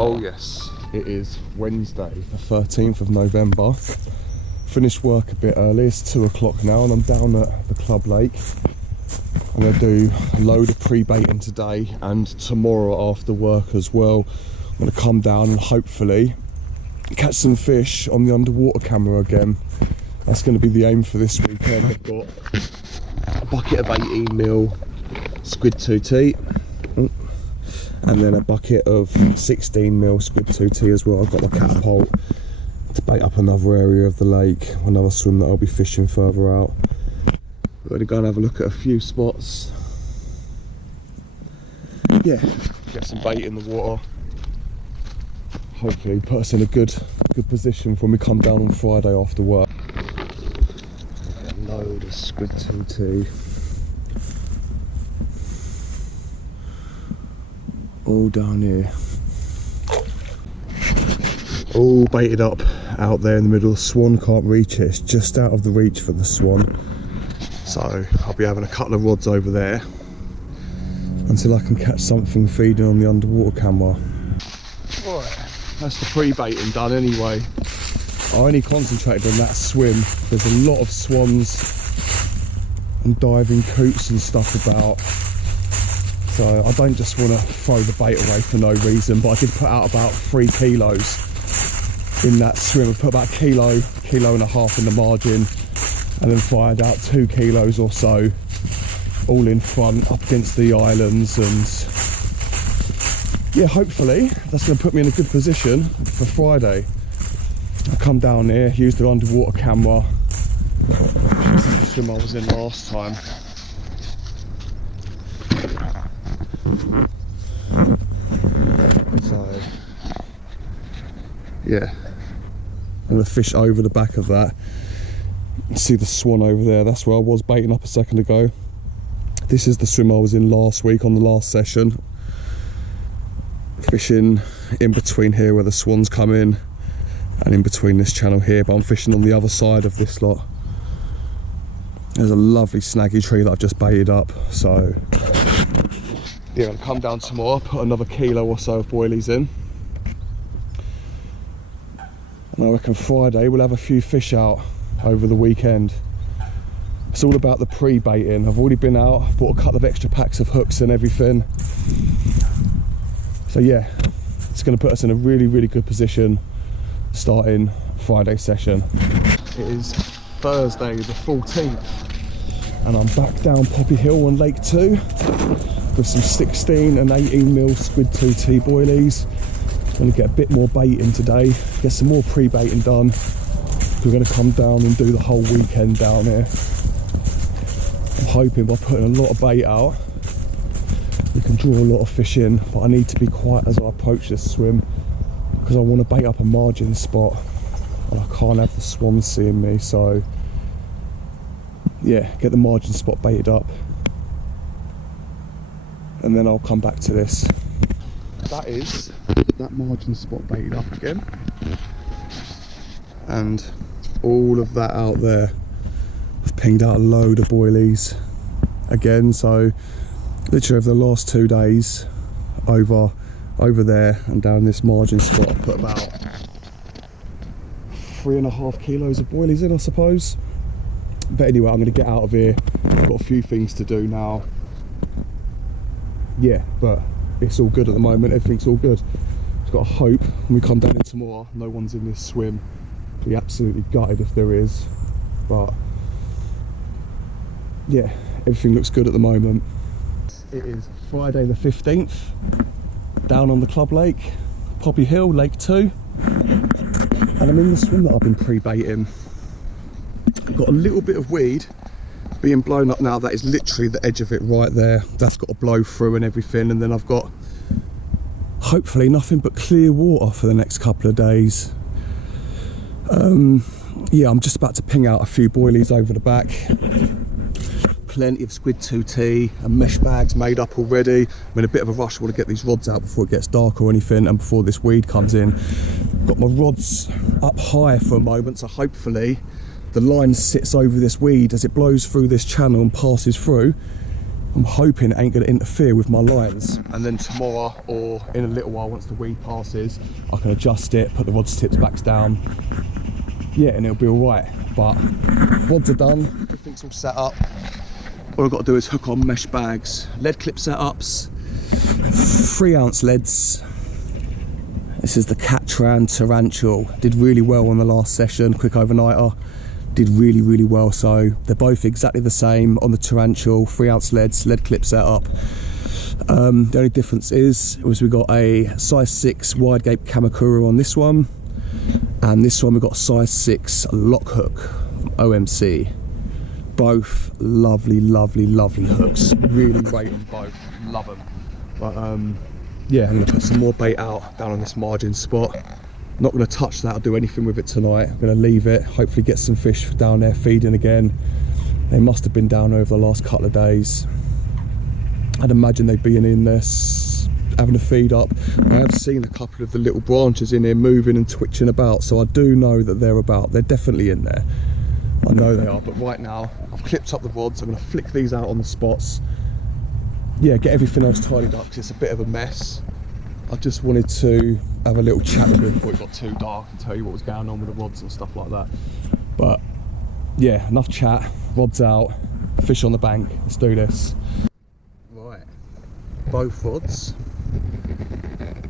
Oh yes, it is Wednesday, the 13th of November. Finished work a bit early, it's 2 o'clock now, and I'm down at the club lake. I'm going to do a load of pre-baiting today and tomorrow after work as well. I'm going to come down and hopefully catch some fish on the underwater camera again. That's going to be the aim for this weekend. I've got a bucket of 18mm squid 2T. And then a bucket of 16mm squid 2T as well. I've got my catapult to bait up another area of the lake, another swim that I'll be fishing further out. We're going to go and have a look at a few spots. Yeah, get some bait in the water. Hopefully put us in a good position for when we come down on Friday after work. Get a load of squid 2T. All down here, all baited up out there in the middle. The swan can't reach it, it's just out of the reach for the swan, so I'll be having a couple of rods over there until I can catch something feeding on the underwater camera. Right, that's the pre-baiting done anyway. I only concentrated on that swim. There's a lot of swans and diving coots and stuff about. So I don't just want to throw the bait away for no reason, but I did put out about 3 kilos in that swim. I put about a kilo and a half in the margin, and then fired out 2 kilos or so, all in front up against the islands. And yeah, hopefully that's going to put me in a good position for Friday. I come down here, use the underwater camera. This is the swim I was in last time. So yeah, I'm going to fish over the back of that. See the swan over there, that's where I was baiting up a second ago. This is the swim I was in last week on the last session. Fishing in between here where the swans come in, and in between this channel here, but I'm fishing on the other side of this lot. There's a lovely snaggy tree that I've just baited up, so yeah, I'll come down tomorrow, put another kilo or so of boilies in. And I reckon Friday we'll have a few fish out over the weekend. It's all about the pre-baiting. I've already been out, bought a couple of extra packs of hooks and everything. So yeah, it's going to put us in a really good position starting Friday session. It is Thursday the 14th and I'm back down Poppy Hill on Lake 2 with some 16 and 18mm squid 2T boilies. I'm going to get a bit more bait in today, get some more pre-baiting done. We're going to come down and do the whole weekend down here. I'm hoping by putting a lot of bait out we can draw a lot of fish in, but I need to be quiet as I approach this swim because I want to bait up a margin spot and I can't have the swans seeing me. So yeah, get the margin spot baited up and then I'll come back to this. That is that margin spot baited up again, and all of that out there. I've pinged out a load of boilies again, so literally over the last 2 days over there and down this margin spot I've put about 3.5 kilos of boilies in, I suppose. But anyway, I'm going to get out of here. I've got a few things to do now. Yeah, but it's all good at the moment, everything's all good. Just got to hope when we come down in tomorrow no one's in this swim. Be absolutely gutted if there is, but yeah, everything looks good at the moment. It is Friday the 15th, down on the club lake, Poppy Hill, Lake 2, and I'm in the swim that I've been pre-baiting. I've got a little bit of weed being blown up now. That is literally the edge of it right there. That's got to blow through and everything, and then I've got hopefully nothing but clear water for the next couple of days. Yeah, I'm just about to ping out a few boilies over the back. Plenty of squid 2T and mesh bags made up already. I'm in a bit of a rush. I want to get these rods out before it gets dark or anything, and before this weed comes in. Got my rods up high for a moment, so hopefully the line sits over this weed as it blows through this channel and passes through. I'm hoping it ain't going to interfere with my lines, and then tomorrow or in a little while once the weed passes I can adjust it, put the rod tips back down, yeah, and it'll be all right. But rods are done, everything's all set up. All I've got to do is hook on mesh bags, lead clip setups, 3-ounce leads. This is the Katran Tarantula. Did really well on the last session, quick overnighter. Did really well. So they're both exactly the same on the Tarantula, 3-ounce leads, lead clip setup. The only difference is we got a size 6 wide gape Kamakura on this one, and this one we got a size 6 lock hook from OMC. Both lovely hooks. Really rate them both, love them. But yeah, I'm going to put some more bait out down on this margin spot. Not going to touch that or do anything with it tonight. I'm going to leave it, hopefully get some fish down there feeding again. They must have been down over the last couple of days. I'd imagine they'd been in there having a feed up. I have seen a couple of the little branches in here moving and twitching about, so I do know that they're about. They're definitely in there. I know they are, but right now I've clipped up the rods. I'm going to flick these out on the spots. Yeah, get everything else tidied up because it's a bit of a mess. I just wanted to have a little chat with him before it got too dark and tell you what was going on with the rods and stuff like that. But yeah, enough chat, rods out, fish on the bank, let's do this. Right, both rods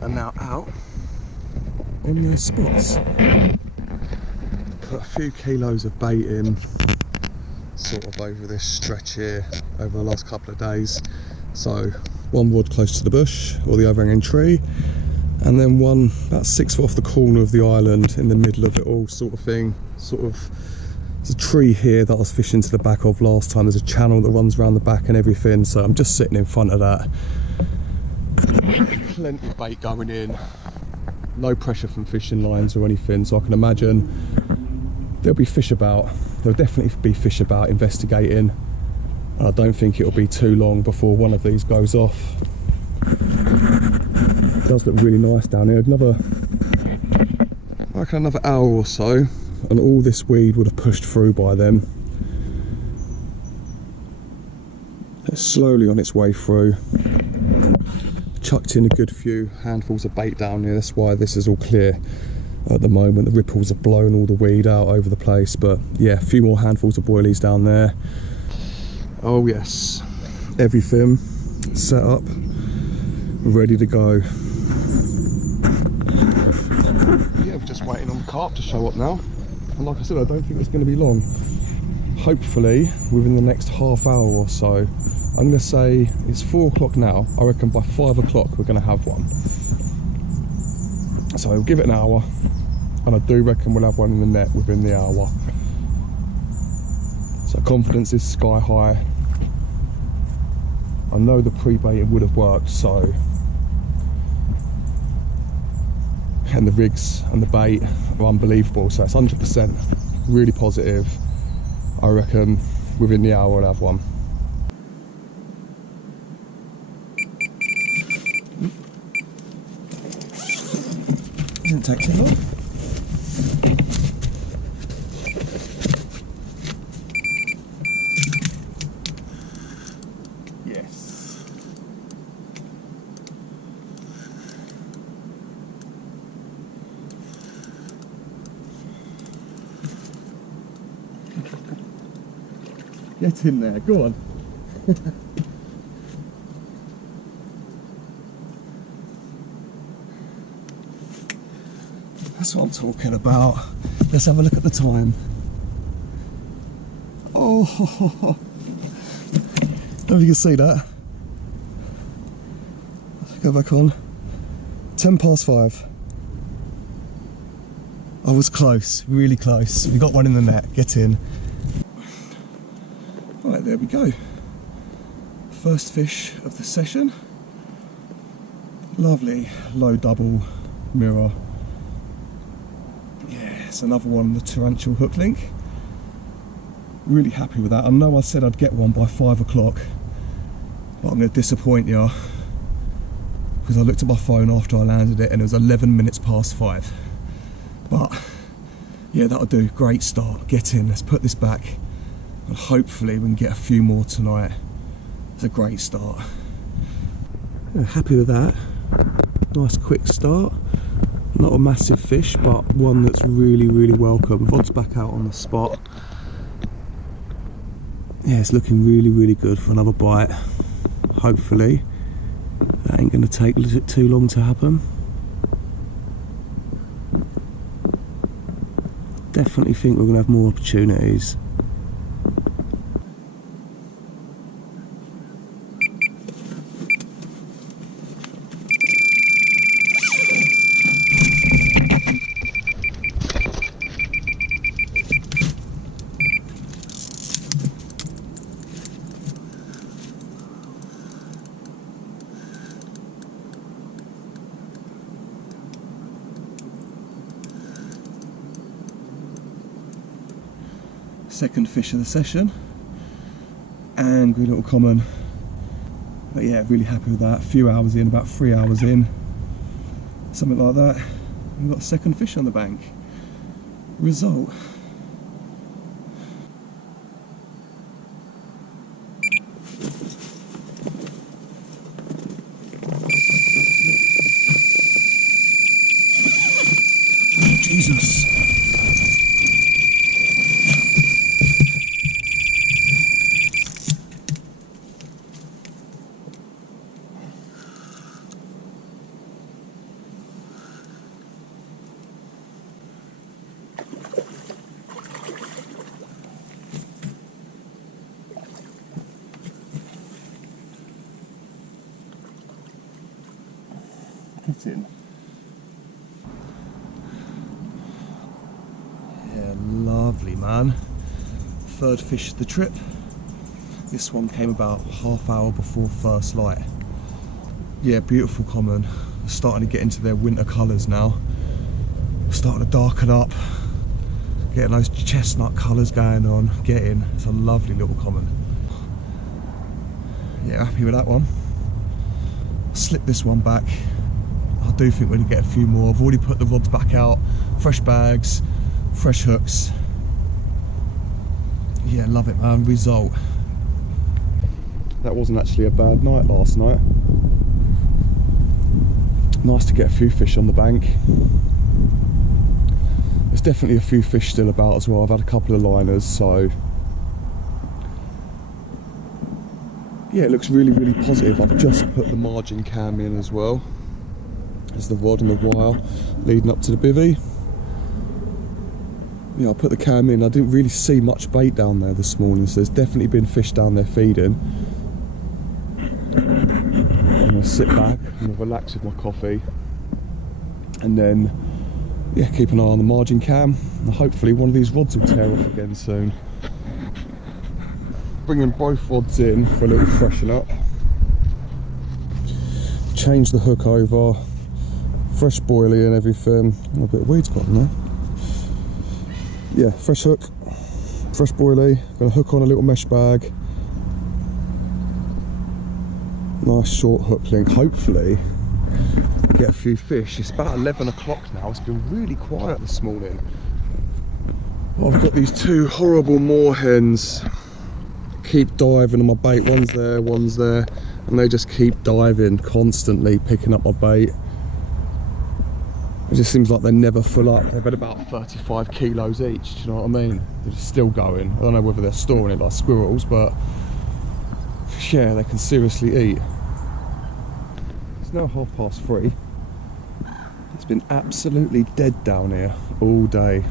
are now out on their spots. Put a few kilos of bait in sort of over this stretch here over the last couple of days. So one rod close to the bush or the overhanging tree, and then one about 6 foot off the corner of the island in the middle of it all, sort of thing. There's a tree here that I was fishing to the back of last time. There's a channel that runs around the back and everything, so I'm just sitting in front of that. Plenty of bait going in, no pressure from fishing lines or anything, so I can imagine there'll be fish about. There'll definitely be fish about investigating. I don't think it'll be too long before one of these goes off. It does look really nice down here. I reckon another hour or so and all this weed would have pushed through by then. It's slowly on its way through. Chucked in a good few handfuls of bait down here, that's why this is all clear at the moment. The ripples have blown all the weed out over the place, but yeah, a few more handfuls of boilies down there. Oh yes, everything set up, ready to go. Yeah, we're just waiting on the carp to show up now. And like I said, I don't think it's going to be long. Hopefully within the next half hour or so. I'm going to say it's 4 o'clock now. I reckon by 5 o'clock we're going to have one. So we'll give it an hour, and I do reckon we'll have one in the net within the hour. So confidence is sky high. I know the pre-baiting would have worked, so, and the rigs and the bait are unbelievable, so it's 100% really positive. I reckon within the hour we'll have one. Didn't take too long. Yes. Get in there, go on. That's what I'm talking about. Let's have a look at the time. Oh, don't know if you can see that. Go back on. 10 past 5. I was close, really close. We got one in the net, get in. Right, there we go. First fish of the session. Lovely low double mirror. Yes, another one on the Tarantula hook link. Really happy with that. I know I said I'd get one by 5 o'clock, but I'm going to disappoint you because I looked at my phone after I landed it and it was 11 minutes past 5. But yeah, that'll do. Great start. Get in. Let's put this back and hopefully we can get a few more tonight. It's a great start. Yeah, happy with that. Nice quick start. Not a massive fish, but one that's really, really welcome. Rod's back out on the spot. Yeah, it's looking really, really good for another bite. Hopefully. That ain't going to take too long to happen. Definitely think we're going to have more opportunities. Second fish of the session, angry little common, but yeah, really happy with that. A few hours in, about 3 hours in, something like that, we've got a second fish on the bank. Result. Jesus. In. Yeah, lovely, man. Third fish of the trip. This one came about half hour before first light. Yeah, beautiful common. Starting to get into their winter colours now. Starting to darken up. Getting those chestnut colours going on. It's a lovely little common. Yeah, happy with that one. Slip this one back. I do think we're going to get a few more. I've already put the rods back out, fresh bags, fresh hooks. Yeah, love it, man. Result. That wasn't actually a bad night last night. Nice to get a few fish on the bank. There's definitely a few fish still about as well. I've had a couple of liners, so yeah, it looks really, really positive. I've just put the margin cam in as well. There's the rod and the wire leading up to the bivvy. Yeah, I put the cam in. I didn't really see much bait down there this morning, so there's definitely been fish down there feeding. I'm going to sit back, I'm going to relax with my coffee, and then yeah, keep an eye on the margin cam, and hopefully one of these rods will tear off again soon. Bringing both rods in for a little freshen up. Change the hook over. Fresh boilie and everything. A bit of weeds got in there. Yeah, fresh hook, fresh boilie. Gonna hook on a little mesh bag. Nice short hook link. Hopefully get a few fish. It's about 11 o'clock now. It's been really quiet this morning. Well, I've got these two horrible moorhens. Keep diving on my bait. One's there, and they just keep diving constantly, picking up my bait. It just seems like they never fill up. They've had about 35 kilos each, do you know what I mean? They're just still going. I don't know whether they're storing it like squirrels, but yeah, they can seriously eat. It's now 3:30. It's been absolutely dead down here all day.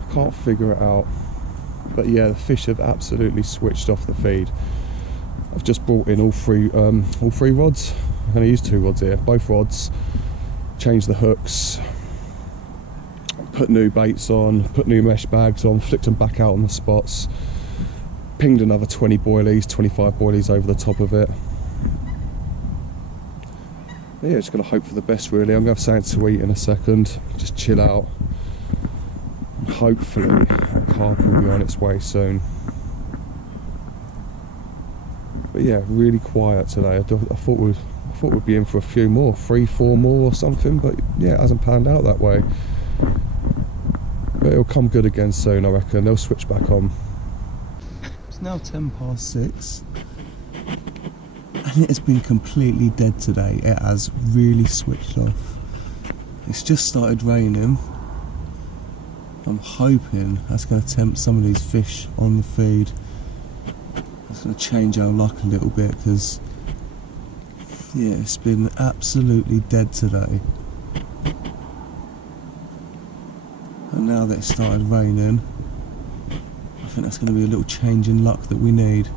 I can't figure it out. But yeah, the fish have absolutely switched off the feed. I've just brought in all three rods. I'm going to use 2 rods here, both rods. Change the hooks, put new baits on, put new mesh bags on, flicked them back out on the spots, pinged another 20 boilies, 25 boilies over the top of it. But yeah, just going to hope for the best really. I'm going to have something to eat in a second, just chill out. Hopefully a carp will be on its way soon. But yeah, really quiet today. I thought we'd be in for a few more, 3-4 more or something, but yeah, it hasn't panned out that way. But it'll come good again soon, I reckon. They'll switch back on. It's now 6:10. and it has been completely dead today. It has really switched off. It's just started raining. I'm hoping that's going to tempt some of these fish on the feed. That's going to change our luck a little bit, because yeah, it's been absolutely dead today. And now that it started raining, I think that's going to be a little change in luck that we need.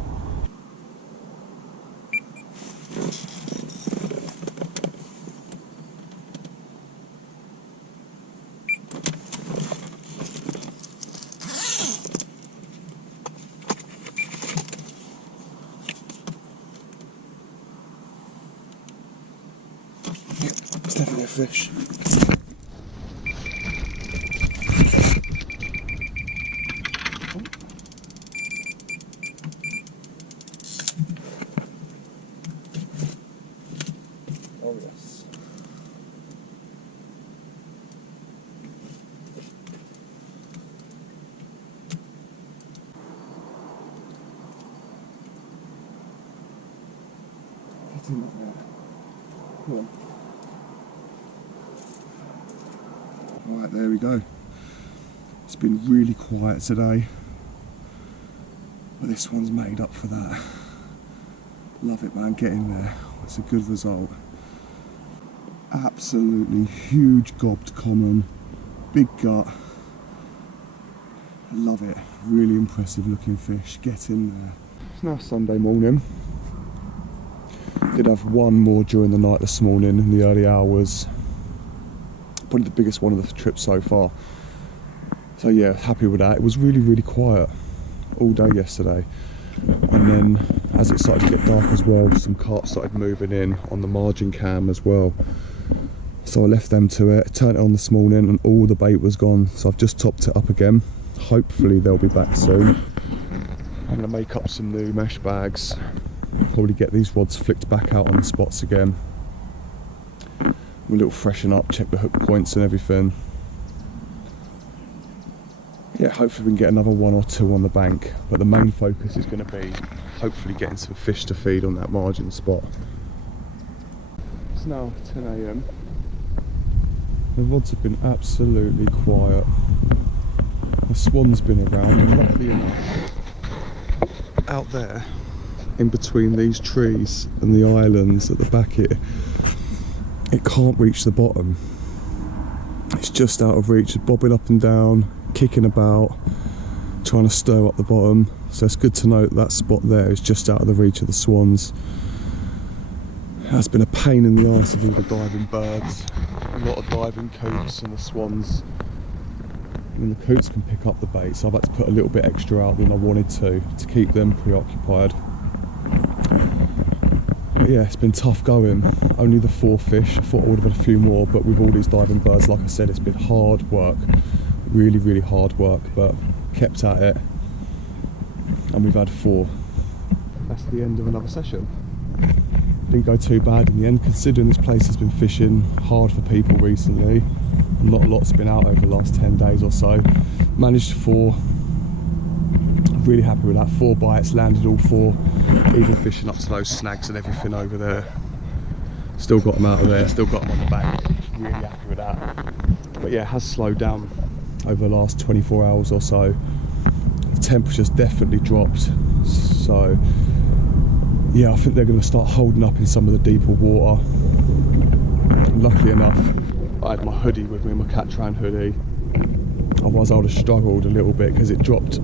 It's definitely a fish. Oh yes. Get in there. Come on. Right, there we go. It's been really quiet today, but this one's made up for that. Love it, man, get in there. It's a good result. Absolutely huge gobbed common, big gut. Love it, really impressive looking fish. Get in there. It's now Sunday morning. Did have one more during the night this morning in the early hours. Probably the biggest one of the trip so far. So yeah, happy with that. It was really quiet all day yesterday. And then as it started to get dark as well, some carp started moving in on the margin cam as well. So I left them to it, turned it on this morning, and all the bait was gone. So I've just topped it up again. Hopefully they'll be back soon. I'm gonna make up some new mesh bags. Probably get these rods flicked back out on the spots again. A little freshen up, check the hook points and everything. Yeah, hopefully we can get another one or two on the bank, but the main focus is going to be hopefully getting some fish to feed on that margin spot. It's now 10 AM. The rods have been absolutely quiet. The swan's been around, and luckily enough, out there in between these trees and the islands at the back here, it can't reach the bottom. It's just out of reach, bobbing up and down, kicking about, trying to stir up the bottom. So it's good to know that that spot there is just out of the reach of the swans. It has been a pain in the arse of all the diving birds, a lot of diving coots, and the swans. I mean, the coots can pick up the bait, so I've had to put a little bit extra out than I wanted to keep them preoccupied. But yeah, it's been tough going. Only the 4 fish. I thought I would have had a few more, but with all these diving birds, like I said, it's been hard work. Really hard work, but kept at it. And we've had 4. That's the end of another session. Didn't go too bad in the end, considering this place has been fishing hard for people recently. Not a lot's been out over the last 10 days or so. Managed 4. Really happy with that. 4 bites, landed all 4, even fishing up to those snags and everything over there. Still got them out of there, still got them on the bank. Really happy with that. But yeah, it has slowed down over the last 24 hours or so. The temperature's definitely dropped, so yeah, I think they're going to start holding up in some of the deeper water. Luckily enough, I had my hoodie with me, my katran hoodie. Otherwise I would have struggled a little bit, because it dropped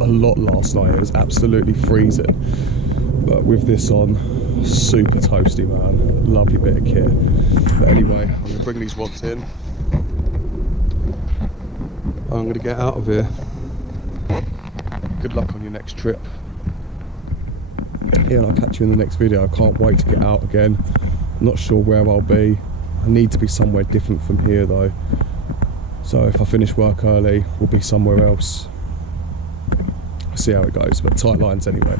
a lot last night. It was absolutely freezing, but with this on, super toasty, man. Lovely bit of kit. But anyway, I'm going to bring these rods in. I'm going to get out of here. Good luck on your next trip. Yeah, and I'll catch you in the next video. I can't wait to get out again. I'm not sure where I'll be. I need to be somewhere different from here though. So if I finish work early, we'll be somewhere else. See how it goes, but tight lines anyway.